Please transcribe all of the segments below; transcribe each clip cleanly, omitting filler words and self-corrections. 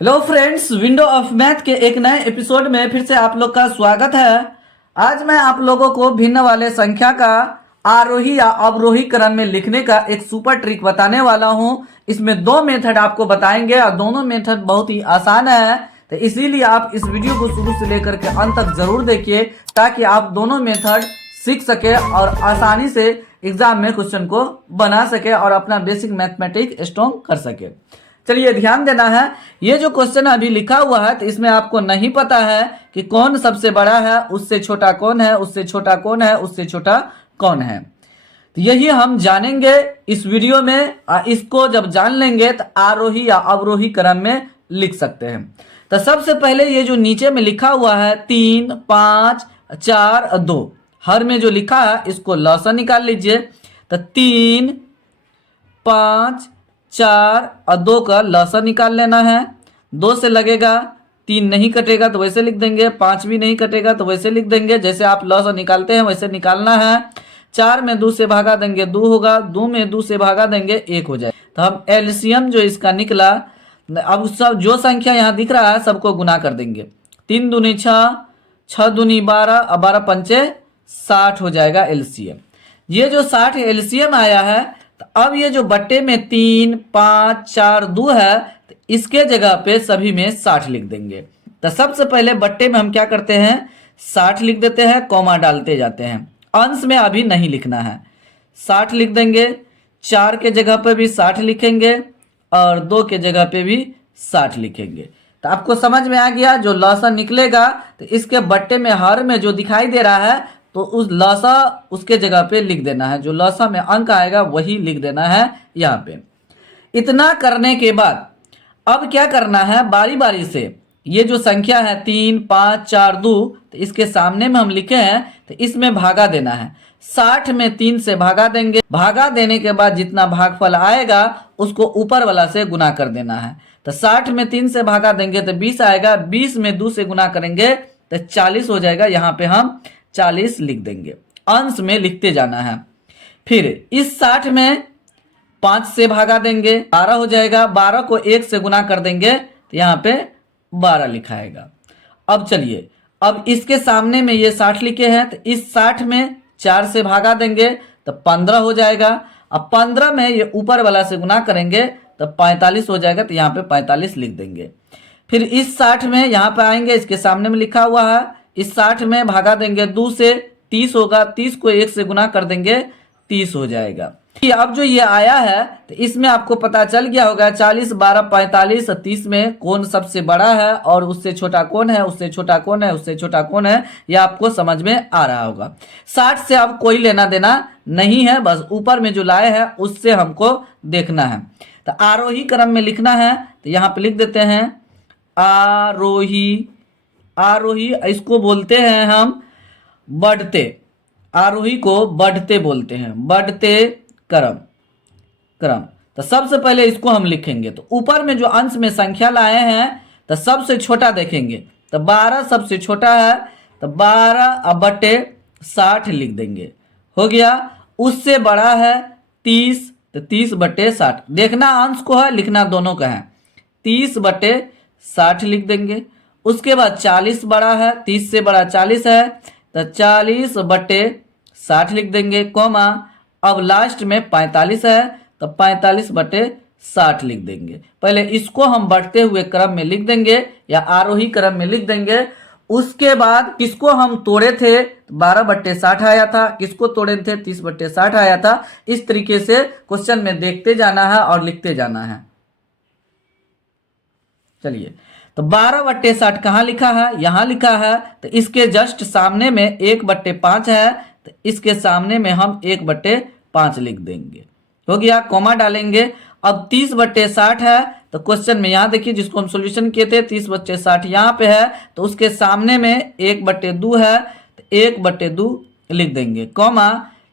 Hello friends, window of math के एक नए एपिसोड में फिर से आप लोग का स्वागत है। आज मैं आप लोगों को भिन्न वाले संख्या का आरोही या अवरोही क्रम में लिखने का एक सुपर ट्रिक बताने वाला हूं। इसमें दो मेथड आपको बताएंगे और दोनों मेथड बहुत ही आसान है, तो इसीलिए आप इस वीडियो को शुरू से लेकर के अंत तक जरूर देखिए ताकि आप दोनों मेथड सीख सके और आसानी से एग्जाम में क्वेश्चन को बना सके और अपना बेसिक मैथमेटिक्स स्ट्रॉन्ग कर सके। चलिए ध्यान देना है, ये जो क्वेश्चन अभी लिखा हुआ है तो इसमें आपको नहीं पता है कि कौन सबसे बड़ा है, उससे छोटा कौन है, उससे छोटा कौन है, उससे छोटा कौन है। तो यही हम जानेंगे इस वीडियो में। इसको जब जान लेंगे तो आरोही या अवरोही क्रम में लिख सकते हैं। तो सबसे पहले ये जो नीचे में लिखा हुआ है 3, 5, 4, 2, हर में जो लिखा है इसको लसा निकाल लीजिए। तो 3, 5, 4 और 2 का लसा निकाल लेना है। 2 से लगेगा, 3 नहीं कटेगा तो वैसे लिख देंगे, 5 भी नहीं कटेगा तो वैसे लिख देंगे, जैसे आप लसा निकालते हैं वैसे निकालना है। 4 में 2 से भागा देंगे 2 होगा, 2 में 2 से भागा देंगे 1 हो जाए। तो हम एलसीएम जो इसका निकला, अब सब जो संख्या यहाँ दिख रहा है सबको गुना कर देंगे। 3 दूनी 6, 6 दूनी 12 और 12 पंचे 60 हो जाएगा एलसीएम। ये जो 60 एलसीएम आया है, तो अब ये जो बट्टे में 3, 5, 4, 2 है तो इसके जगह पे सभी में 60 लिख देंगे। तो सबसे पहले बट्टे में हम क्या करते हैं, 60 लिख देते हैं, कॉमा डालते जाते हैं। अंश में अभी नहीं लिखना है, 60 लिख देंगे। 4 के जगह पे भी 60 लिखेंगे और 2 के जगह पे भी 60 लिखेंगे। तो आपको समझ में आ गया, जो लसा निकलेगा तो इसके बट्टे में हर में जो दिखाई दे रहा है तो उस लसा उसके जगह पे लिख देना है, जो लसा में अंक आएगा वही लिख देना है यहाँ पे। इतना करने के बाद अब क्या करना है, बारी बारी से ये जो संख्या है 3, 5, 4, 2, तो इसके सामने में हम लिखे हैं तो इसमें भागा देना है। 60 में 3 से भागा देंगे, भागा देने के बाद जितना भागफल आएगा उसको ऊपर वाला से गुना कर देना है। तो 60 में 3 से भागा देंगे तो 20 आएगा, 20 में 2 से गुना करेंगे तो 40 हो जाएगा। यहाँ पे हम 40 लिख देंगे, अंश में लिखते जाना है। फिर इस 60 में 5 से भागा देंगे, 12 हो जाएगा, 12 को 1 से गुना कर देंगे तो यहाँ पे 12 लिखाएगा। अब चलिए, अब इसके सामने में ये 60 लिखे हैं तो इस 60 में 4 से भागा देंगे तो 15 हो जाएगा। अब 15 में ये ऊपर वाला से गुना करेंगे तो 45 हो जाएगा, तो यहाँ पे 45 लिख देंगे। फिर इस 60 में यहाँ पे आएंगे, इसके सामने में लिखा हुआ है, इस 60 में भागा देंगे 2 से, 30 होगा, 30 को 1 से गुना कर देंगे, 30 हो जाएगा। अब जो ये आया है तो इसमें आपको पता चल गया होगा 40, 12, 45, 30 में कौन सबसे बड़ा है और उससे छोटा कौन है, उससे छोटा कौन है, उससे छोटा कौन है, यह आपको समझ में आ रहा होगा। 60 से अब कोई लेना देना नहीं है, बस ऊपर में जो लाए हैं उससे हमको देखना है। तो आरोही क्रम में लिखना है तो यहाँ पे लिख देते हैं आरोही। आरोही इसको बोलते हैं हम बढ़ते, आरोही को बढ़ते बोलते हैं, बढ़ते क्रम। तो सबसे पहले इसको हम लिखेंगे, तो ऊपर में जो अंश में संख्या लाए हैं तो सबसे छोटा देखेंगे, तो 12 सबसे छोटा है, तो 12 बटे 60 लिख देंगे, हो गया। उससे बड़ा है 30, तो 30 बटे 60, देखना अंश को है, लिखना दोनों का है, 30 बटे 60 लिख देंगे। उसके बाद 40 बड़ा है, 30 से बड़ा 40 है, तो 40 बटे 60 लिख देंगे, कॉमा। अब लास्ट में 45 है तो 45 बटे 60 लिख देंगे। पहले इसको हम बढ़ते हुए क्रम में लिख देंगे या आरोही क्रम में लिख देंगे। उसके बाद किसको हम तोड़े थे, 12 बट्टे 60 आया था, किसको तोड़े थे, 30 बट्टे 60 आया था। इस तरीके से क्वेश्चन में देखते जाना है और लिखते जाना है। चलिए, तो 12 बट्टे 60 कहाँ लिखा है, यहाँ लिखा है, तो इसके जस्ट सामने में 1 बट्टे 5 है, तो इसके सामने में हम 1 बट्टे 5 लिख देंगे, हो गया, कॉमा डालेंगे। अब 30 बट्टे 60 है, तो क्वेश्चन में यहाँ देखिए जिसको हम सॉल्यूशन किए थे 30 बट्टे 60 यहाँ पे है, तो उसके सामने में 1 बट्टे 2 है, तो 1 बट्टे 2 लिख देंगे, कॉमा।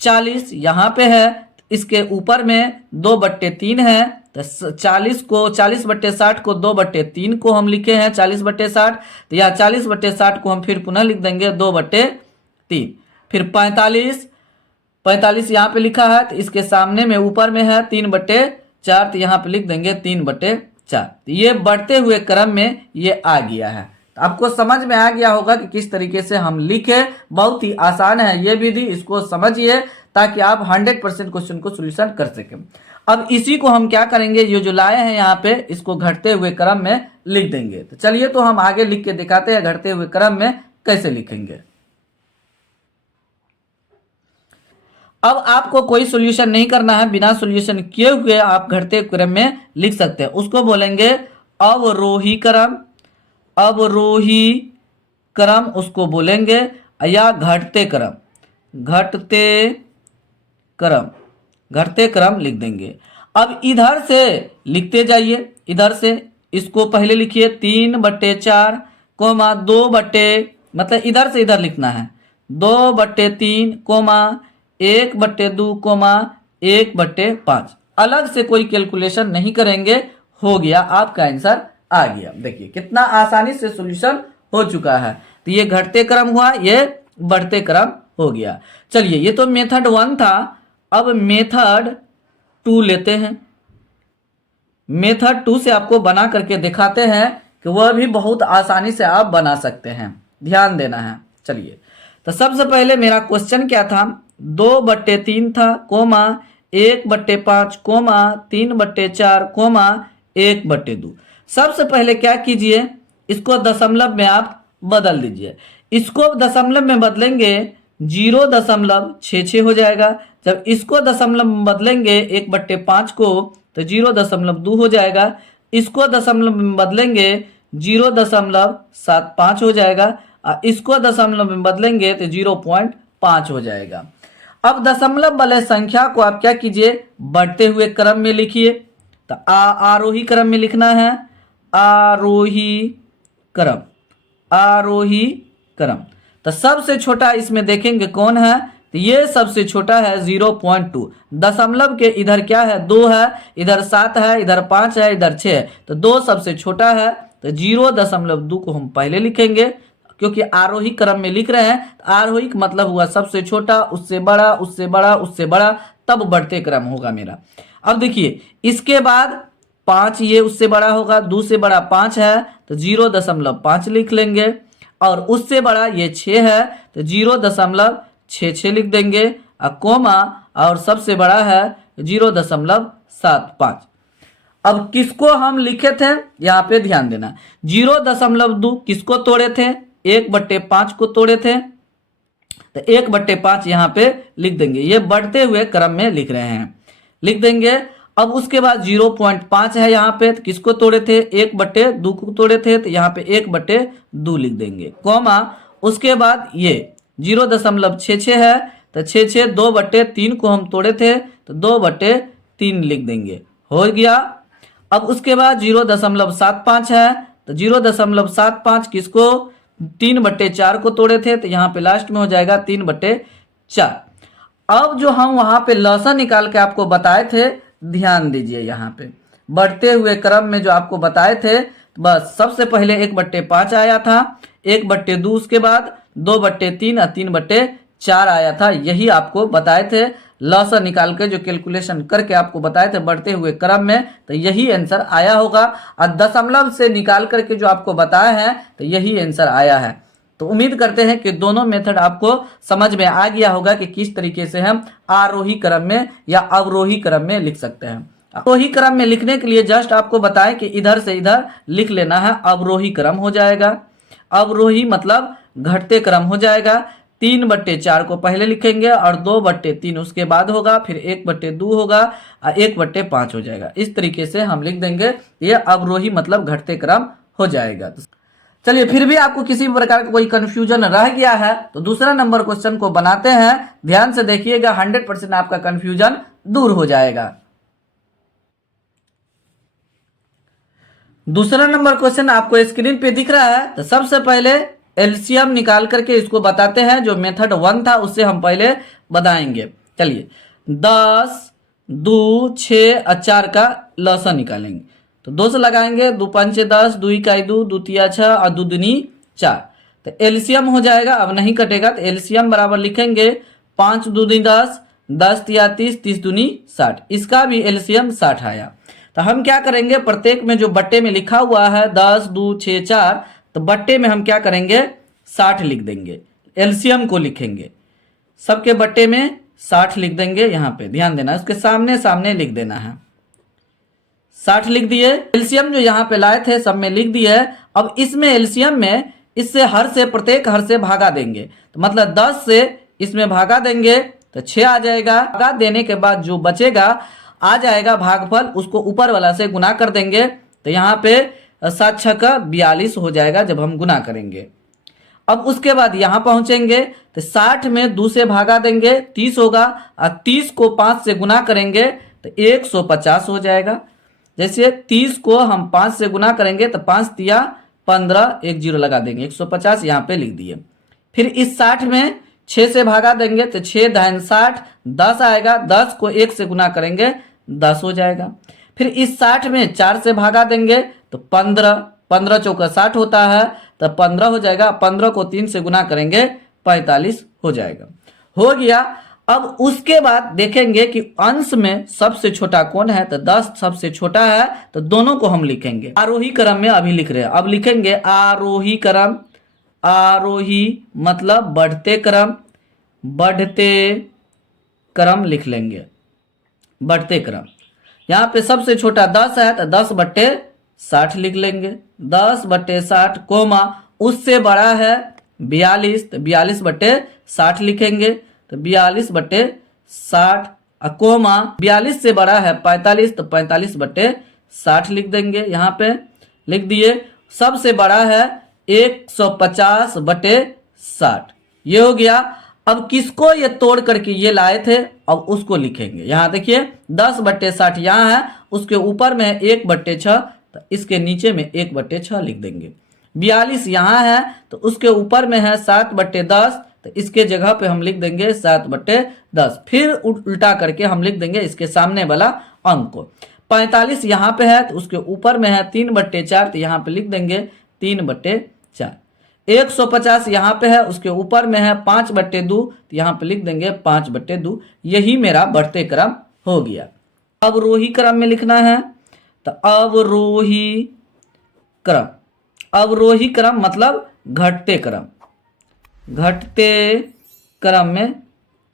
40 यहाँ पे है, तो इसके ऊपर में 2 बट्टे 3 है, तो 40 बट्टे 60 को 2 बट्टे 3 को हम लिखे हैं 40 बट्टे 60, तो यहाँ 40 बट्टे 60 को हम फिर पुनः लिख देंगे 2 बट्टे 3। फिर 45 यहाँ पे लिखा है, तो इसके सामने में ऊपर में है 3 बट्टे 4, तो यहाँ पे लिख देंगे 3 बट्टे 4। तो ये बढ़ते हुए क्रम में ये आ गया है। तो आपको समझ में आ गया होगा कि किस तरीके से हम लिखे। बहुत ही आसान है ये विधि, इसको समझिए ताकि आप 100% क्वेश्चन को सोल्यूशन कर सकें। अब इसी को हम क्या करेंगे, ये जो लाए हैं यहाँ पे, इसको घटते हुए क्रम में लिख देंगे। तो चलिए तो हम आगे लिख के दिखाते हैं घटते हुए क्रम में कैसे लिखेंगे। अब आपको कोई सॉल्यूशन नहीं करना है, बिना सॉल्यूशन किए हुए आप घटते क्रम में लिख सकते हैं। उसको बोलेंगे अवरोही क्रम, अवरोही क्रम उसको बोलेंगे, या घटते क्रम, घटते क्रम, घटते क्रम लिख देंगे। अब इधर से लिखते जाइए, इधर से इसको पहले लिखिए 3/4 कोमा 2 मतलब इधर से इधर लिखना है 2/3 कोमा 1/2 कोमा 1/5। अलग से कोई कैलकुलेशन नहीं करेंगे। हो गया, आपका आंसर आ गया। देखिए कितना आसानी से सॉल्यूशन हो चुका है। तो ये घटते क्रम हुआ, ये बढ़ते क्रम हो गया। चलिए ये तो मेथड 1 था। अब मेथड 2 लेते हैं। मेथड 2 से आपको बना करके दिखाते हैं कि वह भी बहुत आसानी से आप बना सकते हैं। ध्यान देना है। चलिए तो सबसे पहले मेरा क्वेश्चन क्या था, 2/3 था कोमा 1/5 कोमा 3/4 कोमा 1/2। सबसे पहले क्या कीजिए, इसको दशमलव में आप बदल दीजिए। इसको दशमलव में बदलेंगे 0.66 हो जाएगा। जब इसको दशमलव में बदलेंगे 1/5 को तो 0.2 हो जाएगा। इसको दशमलव में बदलेंगे 0.75 हो जाएगा। और इसको दशमलव में बदलेंगे तो 0.5 हो जाएगा। अब दशमलव वाले संख्या को आप क्या कीजिए, बढ़ते हुए क्रम में लिखिए। तो आरोही क्रम में लिखना है, आरोही क्रम, आरोही क्रम। तो सबसे छोटा इसमें देखेंगे कौन है, तो ये सबसे छोटा है 0.2। दशमलव के इधर क्या है, 2 है, इधर 7 है, इधर 5 है, इधर 6 है। तो 2 सबसे छोटा है, तो 0.2 को हम पहले लिखेंगे क्योंकि आरोही क्रम में लिख रहे हैं। तो आरोही का मतलब हुआ सबसे छोटा, उससे बड़ा, उससे बड़ा, उससे बड़ा, तब बढ़ते क्रम होगा मेरा। अब देखिए इसके बाद 5 ये उससे बड़ा होगा, 2 से बड़ा 5 है तो 0.5 लिख लेंगे। और उससे बड़ा ये 6 है तो 0.66 लिख देंगे। कोमा और सबसे बड़ा है 0.75। अब किसको हम लिखे थे, यहाँ पे ध्यान देना। 0.2 किसको तोड़े थे, 1/5 को तोड़े थे। तो 1/5 यहाँ पे लिख देंगे। ये बढ़ते हुए क्रम में लिख रहे हैं, लिख देंगे। अब उसके बाद 0.5 है यहाँ पे, तो किसको तोड़े थे, 1/2 को तोड़े थे, तो यहाँ पे 1/2 लिख देंगे। कोमा उसके बाद ये 0.66 है, तो 6 2/3 को हम तोड़े थे तो 2/3 लिख देंगे। हो गया। अब उसके बाद 0.75 है, तो 0.75 किसको, 3/4 को तोड़े थे, तो यहाँ पे लास्ट में हो जाएगा 3/4। अब जो हम वहां पे लसन निकाल के आपको बताए थे, ध्यान दीजिए यहाँ पे बढ़ते हुए क्रम में जो आपको बताए थे, बस सबसे पहले 1/5 आया था, 1/2 उसके बाद 2/3 और 3/4 आया था। यही आपको बताए थे लसन निकाल के, जो कैलकुलेशन करके आपको बताए थे बढ़ते हुए क्रम में, तो यही आंसर आया होगा। और दशमलव से निकाल करके जो आपको बताया है तो यही आंसर आया है। तो उम्मीद करते हैं कि दोनों मेथड आपको समझ में आ गया होगा कि किस तरीके से हम आरोही क्रम में या अवरोही क्रम में लिख सकते हैं। अवरोही क्रम में लिखने के लिए जस्ट आपको बताएं कि इधर से इधर लिख लेना है, अवरोही क्रम हो जाएगा। अवरोही मतलब घटते क्रम हो जाएगा। 3/4 को पहले लिखेंगे और 2/3 उसके बाद होगा, फिर 1/2 होगा और 1/5 हो जाएगा। इस तरीके से हम लिख देंगे, ये अवरोही मतलब घटते क्रम हो जाएगा। चलिए फिर भी आपको किसी भी प्रकार का कोई कंफ्यूजन रह गया है तो दूसरा नंबर क्वेश्चन को बनाते हैं। ध्यान से देखिएगा, 100% आपका कंफ्यूजन दूर हो जाएगा। दूसरा नंबर क्वेश्चन आपको स्क्रीन पे दिख रहा है। तो सबसे पहले एलसीएम निकाल करके इसको बताते हैं। जो मेथड 1 था उससे हम पहले बताएंगे। चलिए 10, 2, 6 और 4 का लसन निकालेंगे। तो 2 से लगाएंगे, 2 5 10, 2 इकाई 2, 2 तिया 6 और 2 दूनी 4। तो एलसीएम हो जाएगा। अब नहीं कटेगा तो एलसीएम बराबर लिखेंगे 5 दूनी 10, 10 तिया 30, 30 दूनी 60। इसका भी एलसीएम 60 आया। तो हम क्या करेंगे, प्रत्येक में जो बट्टे में लिखा हुआ है 10, 2, 6, 4, तो बट्टे में हम क्या करेंगे 60 लिख देंगे, एलसीएम को लिखेंगे, सबके बट्टे में 60 लिख देंगे। यहाँ पे ध्यान देना, उसके सामने सामने लिख देना है। 60 लिख दिए, एलसीएम जो यहाँ पे लाए थे सब में लिख दिए। अब इसमें एलसीएम में इससे हर से, प्रत्येक हर से भागा देंगे, तो मतलब 10 से इसमें भागा देंगे तो 6 आ जाएगा। भागा देने के बाद जो बचेगा आ जाएगा भागफल, उसको ऊपर वाला से गुना कर देंगे, तो यहाँ पे 7 6 का 42 हो जाएगा जब हम गुना करेंगे। अब उसके बाद यहाँ पहुंचेंगे तो 60 में 2 से भागा देंगे 30 होगा, और 30 को 5 से गुना करेंगे तो 150 हो जाएगा। जैसे 30 को हम 5 से गुना करेंगे तो 5 तिया 15, 1 0 लगा देंगे, 150 यहाँ पे लिख दिए। फिर इस 60 में 6 से भागा देंगे तो 6 दाइन 60, 10 आएगा, 10 को 1 से गुना करेंगे 10 हो जाएगा। फिर इस 60 में 4 से भागा देंगे तो 15, 15 चौका 60 होता है, तो 15 हो जाएगा। 15 को 3 से गुना करेंगे 45 हो जाएगा। हो गया। अब उसके बाद देखेंगे कि अंश में सबसे छोटा कौन है, तो 10 सबसे छोटा है, तो दोनों को हम लिखेंगे आरोही क्रम में। अभी लिख रहे हैं, अब लिखेंगे आरोही क्रम। आरोही मतलब बढ़ते क्रम, बढ़ते क्रम लिख लेंगे, बढ़ते क्रम। यहाँ पे सबसे छोटा 10 है तो 10 बट्टे 60 लिख लेंगे, 10 बट्टे 60 कोमा, उससे बड़ा है 42 तो 42 बट्टे 60 लिखेंगे, तो 42 बट्टे 60 कोमा 42 से बड़ा है 45 तो 45 बट्टे 60 लिख देंगे। यहाँ पे लिख दिए। सबसे बड़ा है 150 बट्टे 60, ये हो गया। अब किसको ये तोड़ करके ये लाए थे, अब उसको लिखेंगे। यहाँ देखिए 10 बट्टे 60 यहाँ है, उसके ऊपर में है 1 बट्टे 6, तो इसके नीचे में 1 बट्टे 6 लिख देंगे। 42 यहाँ है तो उसके ऊपर में है 7 बट्टे 10, तो इसके जगह पे हम लिख देंगे 7 बट्टे 10। फिर उल्टा करके हम लिख देंगे इसके सामने वाला अंक को। 45 यहाँ पे है तो उसके ऊपर में है 3 बट्टे 4, तो यहाँ पे लिख देंगे 3 बट्टे 4। 150 यहाँ पे है, उसके ऊपर में है 5 बट्टे 2, तो यहाँ पे लिख देंगे 5 बट्टे 2। यही मेरा बढ़ते क्रम हो गया। अवरोही क्रम में लिखना है, तो अवरोही क्रम। अवरोही क्रम मतलब घटते क्रम, घटते क्रम में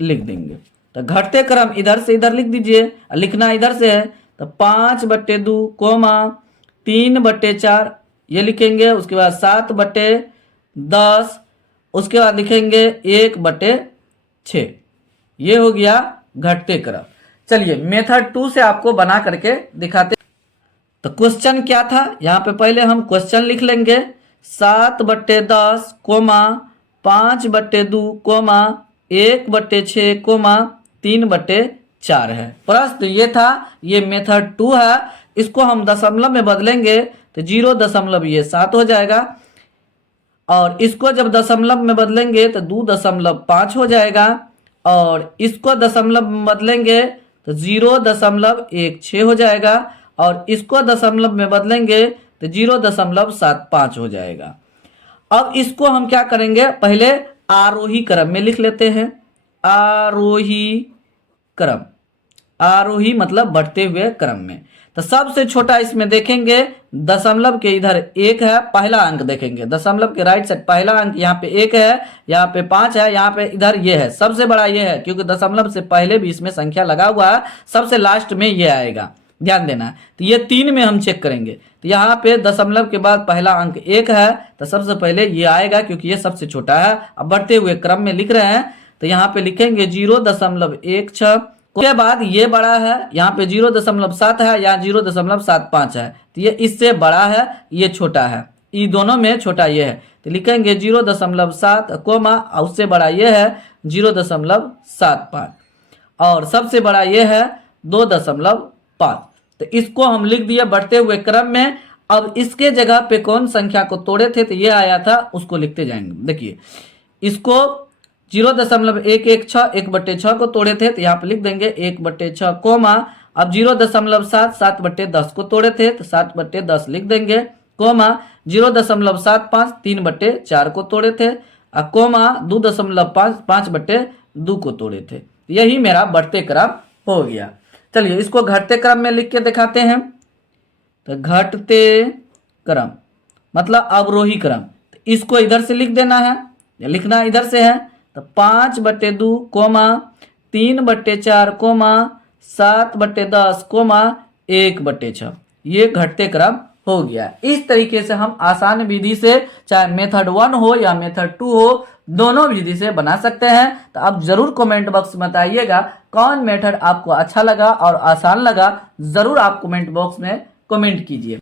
लिख देंगे। तो घटते क्रम इधर से इधर लिख दीजिए, लिखना इधर से है, तो 5 बट्टे 2 कोमा 3 बट्टे 4 ये लिखेंगे। उसके बाद 7 बट्टे 10, उसके बाद लिखेंगे 1 बट्टे 6। ये हो गया घटते क्रम। चलिए मेथड 2 से आपको बना करके दिखाते। तो क्वेश्चन क्या था, यहाँ पे पहले हम क्वेश्चन लिख लेंगे। 7 बट्टे 10 कोमा 5 बट्टे 2 कोमा 1 बट्टे 6 कोमा 3 बट्टे 4 है। प्रश्न ये था, ये मेथड 2 है। इसको हम दशमलव में बदलेंगे तो 0.7 हो जाएगा, और इसको जब दशमलव में बदलेंगे तो 2.5 हो जाएगा, और इसको दशमलव में बदलेंगे तो 0.16 हो जाएगा, और इसको दशमलव में बदलेंगे तो 0.75 हो जाएगा। अब इसको हम क्या करेंगे, पहले आरोही क्रम में लिख लेते हैं। आरोही क्रम, आरोही मतलब बढ़ते हुए क्रम में। तो सबसे छोटा इसमें देखेंगे दशमलव के इधर 1 है, पहला अंक देखेंगे। दशमलव के राइट साइड पहला अंक यहाँ पे 1 है, यहाँ पे 5 है, यहाँ पे इधर ये है। सबसे बड़ा ये है क्योंकि दशमलव से पहले भी इसमें संख्या लगा हुआ है, सबसे लास्ट में ये आएगा, ध्यान देना। तो ये 3 में हम चेक करेंगे, तो यहाँ पे दशमलव के बाद पहला अंक 1 है, तो सबसे पहले ये आएगा क्योंकि ये सबसे छोटा है। अब बढ़ते हुए क्रम में लिख रहे हैं, तो यहाँ पे लिखेंगे 0.16। उसके बाद ये बड़ा है, यहाँ पे 0.7 है, यहाँ 0.75 है, तो ये इससे बड़ा है, ये छोटा है, ये दोनों में छोटा ये है, तो लिखेंगे 0.7 कोमा, उससे बड़ा ये है 0.75, और सबसे बड़ा ये है 2.5। तो इसको हम लिख दिए बढ़ते हुए क्रम में। अब इसके जगह पे कौन संख्या को तोड़े थे, तो ये आया था, उसको लिखते जाएंगे। देखिए इसको 0.116 1/6 को तोड़े थे, तो यहाँ पे लिख देंगे 1/6 कोमा। अब 0.7 7/10 को तोड़े थे, तो 7/10 लिख देंगे कोमा। 0.75 3/4 को तोड़े थे, कोमा 2.5 5/2 को तोड़े थे। यही मेरा बढ़ते क्रम हो गया। चलिए इसको घटते क्रम में लिख के दिखाते हैं। तो घटते क्रम मतलब अवरोही क्रम, तो इसको इधर से लिख देना है, या लिखना इधर से है। तो 5/2 कोमा 3/4 कोमा 7/10 कोमा 1/6, ये घटते क्रम हो गया। इस तरीके से हम आसान विधि से, चाहे मेथड 1 हो या मेथड 2 हो, दोनों विधि से बना सकते हैं। तो आप जरूर कमेंट बॉक्स में बताइएगा कौन मेथड आपको अच्छा लगा और आसान लगा, जरूर आप कमेंट बॉक्स में कमेंट कीजिए।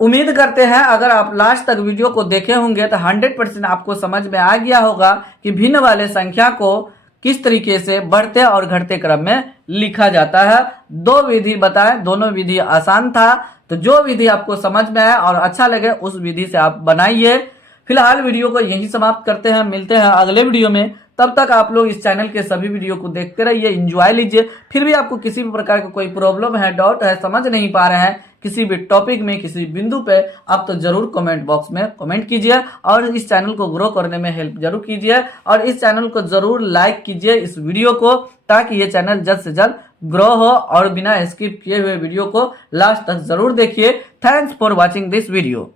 उम्मीद करते हैं अगर आप लास्ट तक वीडियो को देखे होंगे तो 100% आपको समझ में आ गया होगा कि भिन्न वाले संख्या को किस तरीके से बढ़ते और घटते क्रम में लिखा जाता है। 2 विधि बताएं, दोनों विधि आसान था, तो जो विधि आपको समझ में आए और अच्छा लगे उस विधि से आप बनाइए। फिलहाल वीडियो को यहीं समाप्त करते हैं, मिलते हैं अगले वीडियो में। तब तक आप लोग इस चैनल के सभी वीडियो को देखते रहिए, एंजॉय लीजिए। फिर भी आपको किसी भी प्रकार का कोई प्रॉब्लम है, डाउट है, समझ नहीं पा रहे हैं किसी भी टॉपिक में, किसी बिंदु पे, आप तो जरूर कमेंट बॉक्स में कमेंट कीजिए और इस चैनल को ग्रो करने में हेल्प जरूर कीजिए। और इस चैनल को जरूर लाइक कीजिए इस वीडियो को, ताकि ये चैनल जल्द से जल्द ग्रो हो और बिना स्किप किए हुए वीडियो को लास्ट तक जरूर देखिए। Thanks for watching this video.